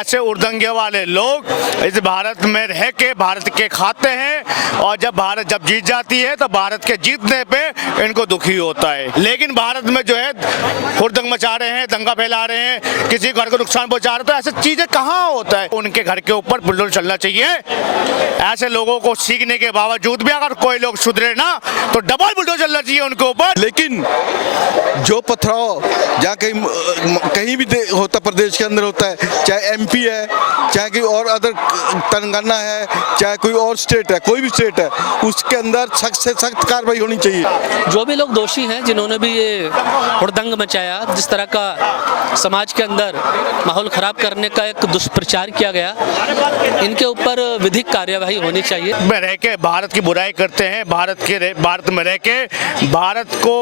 ऐसे उर्दंगे वाले लोग इस भारत में रह के भारत के खाते हैं और जब भारत जब जीत जाती है तो भारत के जीतने पे इनको दुखी होता है। लेकिन भारत में जो है हुड़दंग मचा रहे हैं, दंगा फैला रहे हैं, किसी घर को नुकसान पहुंचा रहे, तो ऐसी चीजें कहाँ होता है। उनके घर के ऊपर बुलडोजर चलना चाहिए। ऐसे लोगों को सीखने के बावजूद भी अगर कोई लोग सुधरे ना तो डबल बुलडोजर चलना चाहिए उनके ऊपर। लेकिन जो पथराव जहाँ कहीं भी होता, प्रदेश के अंदर होता है, चाहे एमपी है, चाहे कोई और अदर तेलंगाना है, चाहे कोई और स्टेट है, कोई भी स्टेट है, उसके अंदर सख्त से सख्त कार्रवाई होनी चाहिए। जो भी लोग दोषी हैं, जिन्होंने भी ये हुड़दंग मचाया, जिस तरह का समाज के अंदर माहौल खराब करने का एक दुष्प्रचार किया गया, इनके ऊपर विधिक कार्यवाही होनी चाहिए। में रह के भारत की बुराई करते हैं, भारत में रह के भारत को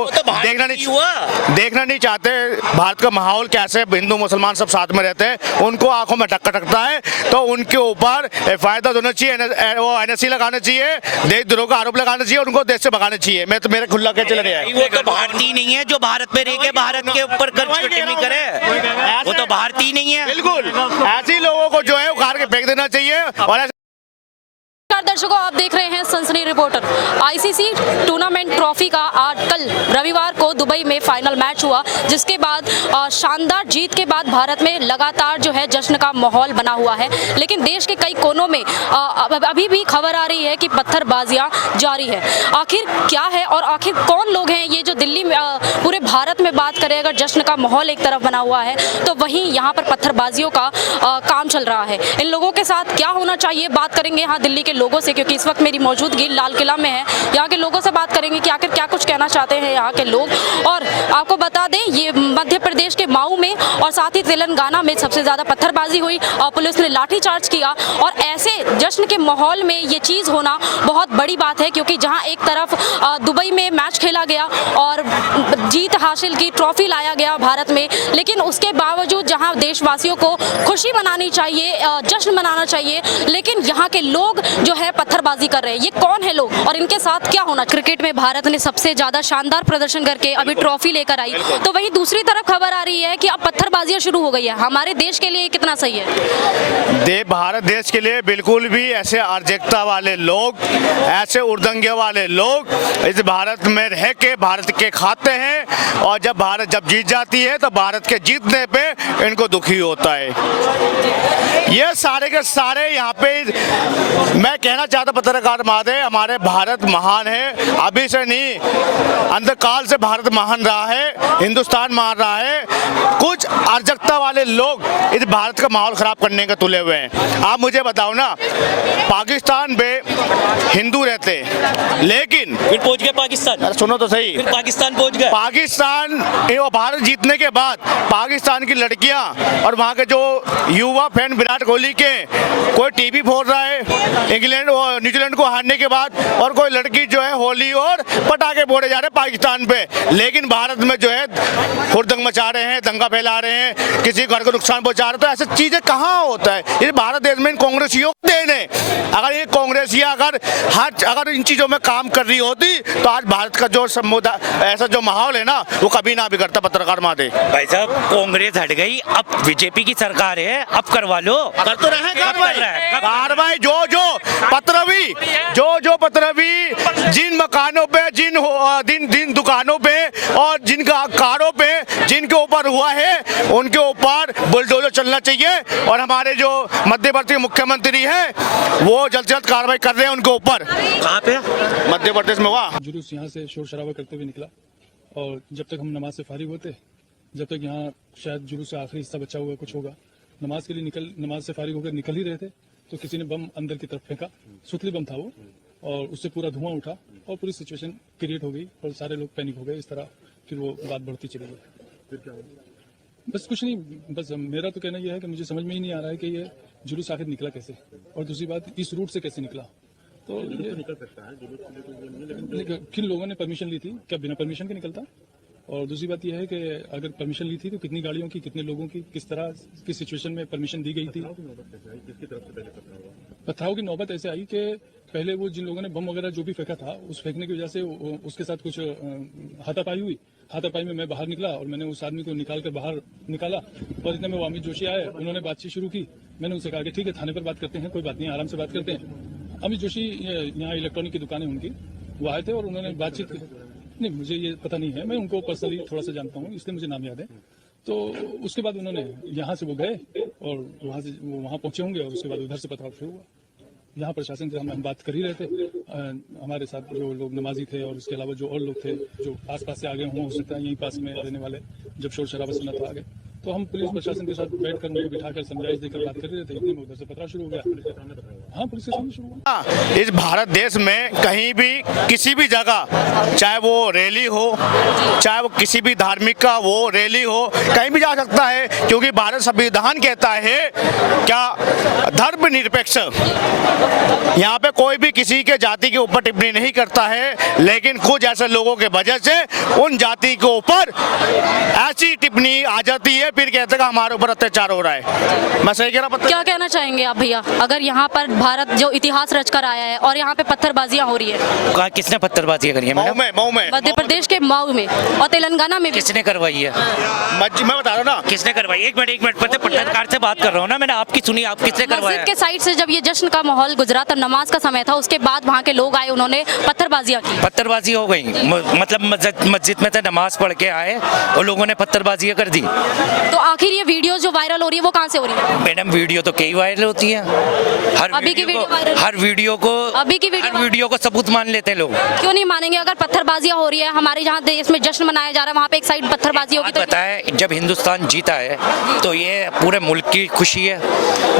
देखना नहीं चाहते। भारत का माहौल कैसे, हिंदू मुसलमान सब साथ में रहते हैं, उनको आंखों में टकता है, तो उनके ऊपर फायदा होना चाहिए, वो एनएससी लगाना चाहिए, देशद्रोह का आरोप लगाना चाहिए, उनको देश से भगाना चाहिए। मैं तो मेरे खुला के चल रहा है। वो तो भारतीय नहीं है जो भारत में रह के भारत के ऊपर टिप्पणी करे, वो तो भारतीय नहीं है। बिल्कुल ऐसे लोगों को जो है उखाड़ के फेंक देना चाहिए। और दर्शकों, आप देख रहे हैं सनसनी रिपोर्टर। आईसीसी टूर्नामेंट ट्रॉफी का आज कल रविवार को दुबई में फाइनल मैच हुआ, जिसके बाद शानदार जीत के बाद भारत में लगातार जो है जश्न का माहौल बना हुआ है। लेकिन देश के कई कोनों में अभी भी खबर आ रही है कि पत्थरबाजियां जारी है। आखिर क्या है और आखिर कौन लोग हैं ये जो दिल्ली में पूरे भारत में बात करें, अगर जश्न का माहौल एक तरफ बना हुआ है तो वहीं यहाँ पर पत्थरबाजियों का काम चल रहा है। इन लोगों के साथ क्या होना चाहिए, बात करेंगे यहाँ दिल्ली के लोगों से, क्योंकि इस वक्त मेरी मौजूदगी लाल किला में है। यहाँ के लोगों से बात करेंगे कि आखिर क्या कुछ कहना चाहते हैं यहाँ के लोग। और आपको बता दें, ये मध्य प्रदेश के माऊ में और साथ ही तेलंगाना में सबसे ज्यादा पत्थरबाजी हुई और पुलिस ने लाठीचार्ज किया। और ऐसे जश्न के माहौल में ये चीज होना बहुत बड़ी बात है, क्योंकि जहाँ एक तरफ दुबई में मैच खेला गया और जीत हासिल की, ट्रॉफी लाया गया भारत में, लेकिन उसके बावजूद जहाँ देशवासियों को खुशी मनानी चाहिए, जश्न मनाना चाहिए, लेकिन यहाँ के लोग जो है पत्थरबाजी कर रहे हैं। ये कौन है लोग और इनके साथ क्या होना। क्रिकेट में भारत ने सबसे ज्यादा शानदार प्रदर्शन करके अभी ट्रॉफी लेकर आई, तो वहीं दूसरी तरफ खबर आ रही है कि अब पत्थरबाजियां शुरू हो गई है। हमारे देश के लिए कितना सही है? भारत देश के लिए बिल्कुल भी ऐसे अराजकता वाले लोग, ऐसे उर्दंगे वाले लोग इस भारत में रह के भारत के खाते हैं और जब भारत जब जीत जाती है तो भारत के जीतने पे इनको दुखी होता है। ये सारे के सारे यहाँ पे मैं कहना चाहता पत्रकार महोदय, हमारे भारत महान है, अभी से नहीं, अंतकाल से भारत महान रहा है, हिंदुस्तान महान रहा है। कुछ अराजकता वाले लोग इस भारत का माहौल खराब करने के तुले हुए हैं। आप मुझे बताओ ना, पाकिस्तान में हिंदू रहते लेकिन फिर पहुंच गए पाकिस्तान। सुनो तो सही, फिर पाकिस्तान पहुंच गए। पाकिस्तान भारत जीतने के बाद पाकिस्तान की लड़कियां और वहां के जो युवा फैन विराट कोहली के, कोई टीवी फोड़ रहा है इंग्लैंड और न्यूजीलैंड को हारने के बाद, और कोई लड़की जो है होली और पटाखे फोड़े जा रहे हैं पाकिस्तान पे। लेकिन भारत में जो है हुड़दंग मचा रहे हैं, दंगा फैला रहे हैं, किसी घर को नुकसान पहुंचा रहे हैं, तो ऐसी चीजें कहाँ होता है। ये भारत देश में कांग्रेसियों को देन है। अगर ये कांग्रेसियां अगर इन चीजों में काम कर रही होती तो आज भारत का जो समुदाय, ऐसा जो माहौल है ना, वो कभी ना बिगड़ता। पत्रकार मादे भाई साहब, कांग्रेस हट गई, अब बीजेपी की सरकार है, अब करवा लो। कर तो रहे कार्रवाई। जो पत्रवी जिन मकानों पे, जिन दुकानों पे और जिनका कारों पे जिनके ऊपर हुआ है, उनके ऊपर बुलडोजर चलना चाहिए। और हमारे जो मध्यवर्ती मुख्यमंत्री हैं वो जल्द से जल्द कार्रवाई कर रहे हैं उनके ऊपर। कहाँ पे? मध्य प्रदेश में हुआ। जुलूस यहाँ से शोर शराबा करते हुए निकला और जब तक हम नमाज से फारिग होते, जब तक यहाँ शायद जुलूस का आखिरी हिस्सा बचा हुआ कुछ होगा, नमाज के लिए नमाज से फारिग होकर निकल ही रहे थे तो किसी ने बम अंदर की तरफ फेंका। सुतली बम था वो, और उससे पूरा धुआं उठा और पूरी सिचुएशन क्रिएट हो गई और सारे लोग पैनिक हो गए। इस तरह फिर वो बात बढ़ती चली गई। फिर क्या हुआ? बस कुछ नहीं, बस मेरा तो कहना यह है कि मुझे समझ में ही नहीं आ रहा है कि ये जुलूस आखिर निकला कैसे, और दूसरी बात इस रूट से कैसे निकला। तो ये निकल सकता है जुलूस, किन लोगों ने परमिशन ली थी, क्या बिना परमिशन के निकलता? और दूसरी बात यह है कि अगर परमिशन ली थी तो कितनी गाड़ियों की, कितने लोगों की, किस तरह की सिचुएशन में परमिशन दी गई थी। पथराव की नौबत ऐसे आई कि पहले वो जिन लोगों ने बम वगैरह जो भी फेंका था, उस फेंकने की वजह से उसके साथ कुछ हाथापाई हुई हाथापाई में मैं बाहर निकला और मैंने उस आदमी को निकाल कर बाहर निकाला और इतने में वो अमित जोशी आए, उन्होंने बातचीत शुरू की। मैंने उनसे कहा कि ठीक है, थाने पर बात करते हैं, कोई बात नहीं, आराम से बात करते हैं। अमित जोशी यहाँ इलेक्ट्रॉनिक की दुकान है उनकी, वो आए थे और उन्होंने बातचीत की। नहीं, मुझे ये पता नहीं है, मैं उनको पर्सनली थोड़ा सा जानता हूँ, इसलिए मुझे नाम याद है। तो उसके बाद उन्होंने यहाँ से वो गए और वहाँ से वो वहाँ पहुँचे होंगे और उसके बाद उधर से पथराव शुरू हुआ। यहाँ प्रशासन से हम बात कर ही रहे थे, हमारे साथ जो लोग नमाजी थे और उसके अलावा जो और लोग थे जो आसपास से आगे हों, हो सकता है यहीं पास में रहने वाले, जब शोर शराबा सुना तो आगे, तो हम पुलिस प्रशासन के साथ बैठकर उनको बिठाकर समझाइश देकर बात कर रहे थे। इतने में उधर से पथराव शुरू हो गया। हाँ, पुलिस के सामने शुरू हुआ। इस भारत देश में कहीं भी किसी भी जगह, चाहे वो रैली हो, चाहे वो किसी भी धार्मिक का वो रैली हो, कहीं भी जा सकता है, क्योंकि भारत संविधान कहता है क्या, धर्मनिरपेक्ष। यहाँ पे कोई भी किसी के जाति के ऊपर टिप्पणी नहीं करता है, लेकिन कुछ ऐसे लोगों के वजह से उन जाति के ऊपर ऐसी टिप्पणी आ जाती है, फिर कहते हैं कि हमारे ऊपर अत्याचार हो रहा है। मैं सही कह रहा हूं? क्या कहना चाहेंगे आप भैया, अगर यहाँ पर भारत जो इतिहास रच कर आया है और यहाँ पे पत्थरबाजियां हो रही है? कहा किसने पत्थरबाजी करी है मैडम? मऊ में मध्य प्रदेश के मऊ में और तेलंगाना में भी। किसने करवाई है? मैं बता रहा हूँ ना, किसने करवाई? एक मिनट पत्रकार से बात कर रहा हूँ ना, मैंने आपकी सुनी, आप किसने करवाया? मस्जिद के साइड से जब ये जश्न का माहौल गुजरा तब नमाज का समय था, उसके बाद वहाँ के लोग आए, उन्होंने पत्थरबाजियां की। पत्थरबाजी हो गई, मतलब मस्जिद में से नमाज पढ़ के आए और लोगों ने पत्थरबाजी कर दी। तो आखिर ये वीडियो जो वायरल हो रही है वो कहाँ से हो रही है? मैडम वीडियो तो कई वायरल होती है, अभी की वीडियो वायरल, हर वीडियो को सबूत मान लेते हैं लोग। क्यों नहीं मानेंगे? अगर पत्थरबाजियां हो रही है, हमारे जहाँ देश में जश्न मनाया जा रहा है, वहाँ पे एक साइड पत्थरबाजी होगी तो पता है, जब हिंदुस्तान जीता है तो ये पूरे मुल्क की खुशी है,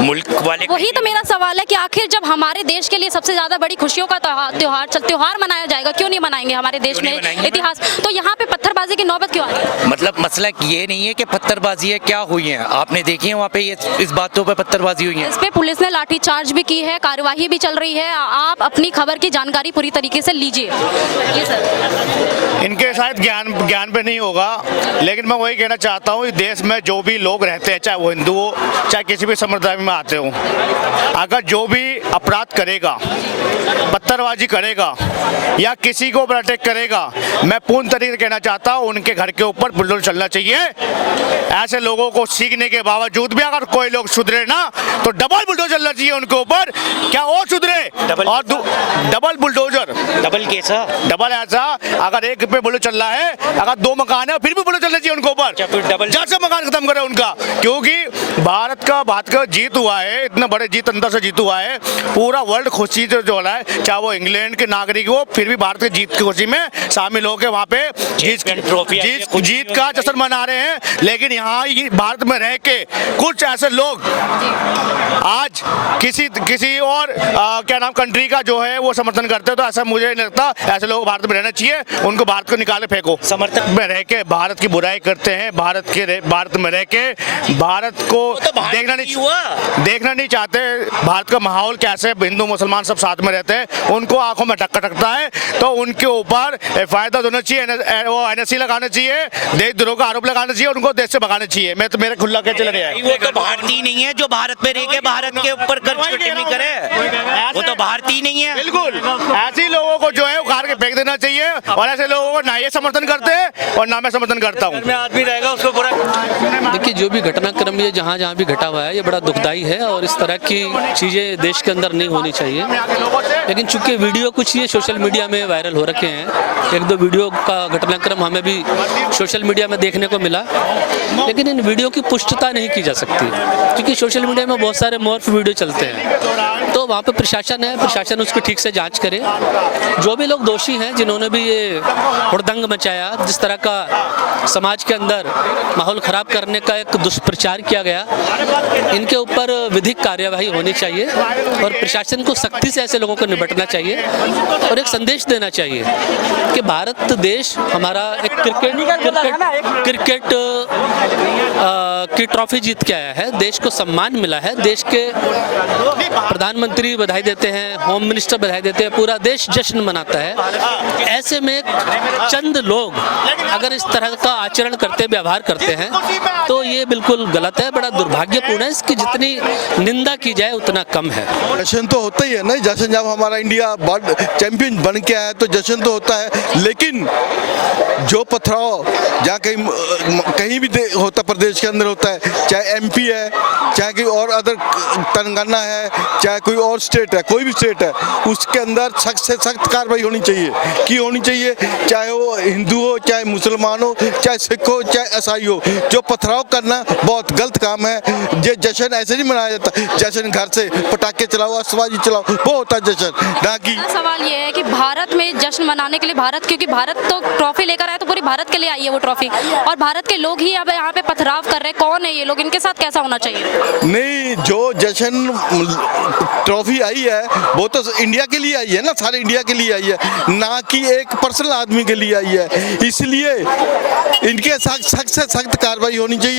मुल्क वाले। वही तो मेरा सवाल है कि आखिर जब हमारे देश के लिए सबसे ज्यादा बड़ी खुशियों का त्योहार मनाया जाएगा, क्यों नहीं मनाएंगे हमारे देश में इतिहास? तो यहाँ पे पत्थरबाजी की नौबत क्यों आ रही है? मतलब मसला ये नहीं है कि पत्थरबाजी है, क्या हुई है आपने देखी है वहाँ पे, ये इस बातों पे पत्थरबाजी हुई है। इस पे पुलिस ने लाठीचार्ज भी की है, कार्यवाही भी चल रही है, आप अपनी खबर की जानकारी पूरी तरीके से लीजिए। ये सर, इनके शायद ज्ञान पे नहीं होगा, लेकिन मैं वही कहना चाहता हूँ, देश में जो भी लोग रहते हैं, चाहे वो हिंदू हो, चाहे किसी भी समुदाय में आते हो, अगर जो भी अपराध करेगा, पत्थरबाजी करेगा या किसी को अटैक करेगा, मैं पूर्ण तरीके से कहना चाहता हूँ उनके घर के ऊपर बुलडोजर चलना चाहिए। ऐसे लोगों को सीखने के बावजूद भी अगर कोई लोग सुधरे ना, तो डबल बुलडोजर चलना चाहिए उनके ऊपर। क्या और सुधरे? और डबल बुलडोजर, डबल कैसा? डबल ऐसा, अगर एक पे बुलडोजर चल रहा है, अगर दो मकान है फिर भी बुलडोजर चलना चाहिए उनके ऊपर, डबल जड़ से मकान खत्म करे उनका। क्योंकि भारत का जीत हुआ है, इतना बड़े जीत अंदर से जीत हुआ है, पूरा वर्ल्ड खुशी जो हो रहा है, चाहे वो इंग्लैंड के नागरिक हो, फिर भी भारत की जीत की खुशी में शामिल होकर वहाँ पे जीत का जश्न मना रहे हैं। लेकिन यहाँ भारत में रह के कुछ ऐसे लोग आज किसी और क्या नाम कंट्री का जो है वो समर्थन करते हैं, तो ऐसा मुझे नहीं लगता। ऐसे लोग भारत में रहना चाहिए, उनको भारत को निकाले फेंको। समर्थन में रह के भारत की बुराई करते हैं, भारत में रह के भारत को देखना नहीं चाहते, भारत का माहौल कैसे, हिंदू मुसलमान सब साथ में रहते हैं, उनको आंखों में टक्कर टकता है, तो उनके ऊपर फायदा होना चाहिए, वो NSC लगाना चाहिए, देशद्रोह का आरोप लगाना चाहिए, उनको देश से भगाना चाहिए। मैं तो मेरे खुला के चल रहा है। वो तो भारतीय नहीं है जो भारत में रह के भारत के ऊपर टिप्पणी करे, वो तो भारतीय नहीं है। बिल्कुल, ऐसे लोगों को जो है उखाड़ के फेंक देना चाहिए, और ऐसे लोगों को ना ये समर्थन करते हैं और ना मैं समर्थन करता हूँ। आदमी रहेगा उसको पूरा। देखिए, जो भी घटनाक्रम ये जहाँ भी घटा हुआ है, ये बड़ा दुखदाई है और इस तरह की चीज़ें देश के अंदर नहीं होनी चाहिए। लेकिन चूंकि वीडियो कुछ ये सोशल मीडिया में वायरल हो रखे हैं, एक दो वीडियो का घटनाक्रम हमें भी सोशल मीडिया में देखने को मिला, लेकिन इन वीडियो की पुष्टता नहीं की जा सकती, क्योंकि सोशल मीडिया में बहुत सारे मॉर्फ वीडियो चलते हैं। तो वहाँ पे प्रशासन है, प्रशासन उसकी ठीक से जांच करे। जो भी लोग दोषी हैं, जिन्होंने भी ये हुड़दंग मचाया, जिस तरह का समाज के अंदर माहौल ख़राब करने का एक दुष्प्रचार किया गया, इनके ऊपर विधिक कार्यवाही होनी चाहिए और प्रशासन को सख्ती से ऐसे लोगों को निपटना चाहिए और एक संदेश देना चाहिए कि भारत देश हमारा एक क्रिकेट की ट्रॉफी जीत के आया है, देश को सम्मान मिला है, देश के प्रधानमंत्री मंत्री बधाई देते हैं, होम मिनिस्टर बधाई देते हैं, पूरा देश जश्न मनाता है। ऐसे में चंद लोग अगर इस तरह का आचरण करते, व्यवहार करते हैं तो ये बिल्कुल गलत है, बड़ा दुर्भाग्यपूर्ण है। इसकी जितनी निंदा की जाए उतना कम है। जश्न तो होता ही है ना, जश्न जब हमारा इंडिया चैंपियन बन के आया तो जश्न तो होता है, लेकिन जो पथराव जहाँ कहीं भी होता प्रदेश के अंदर होता है, चाहे एमपी है, चाहे कोई और अदर तेलंगाना है, चाहे कोई और स्टेट है, कोई भी स्टेट है, उसके अंदर सख्त से सख्त कार्रवाई होनी चाहिए। होनी चाहिए, चाहे वो हिंदू हो, चाहे मुसलमान हो, चाहे सिख हो, चाहे ईसाई हो। जो पथराव करना बहुत गलत काम है। ये जश्न ऐसे नहीं मनाया जाता। जश्न घर से पटाखे चलाओ, आतिशबाजी चलाओ, वो होता है जश्न, ना कि। सवाल ये है कि भारत में जश्न मनाने के लिए क्योंकि भारत तो ट्रॉफी लेकर आया, तो पूरी भारत के लिए आई है वो ट्रॉफी, और भारत के लोग ही अब यहाँ पे पथराव कर रहे हैं। कौन है ये लोग, इनके साथ कैसा होना चाहिए? नहीं, जो जश्न ट्रॉफी आई है वो तो इंडिया के लिए आई है ना, सारे इंडिया के लिए आई है, ना कि एक पर्सनल आदमी के लिए आई है। इसलिए इनके सख्त से सख्त कार्रवाई होनी चाहिए।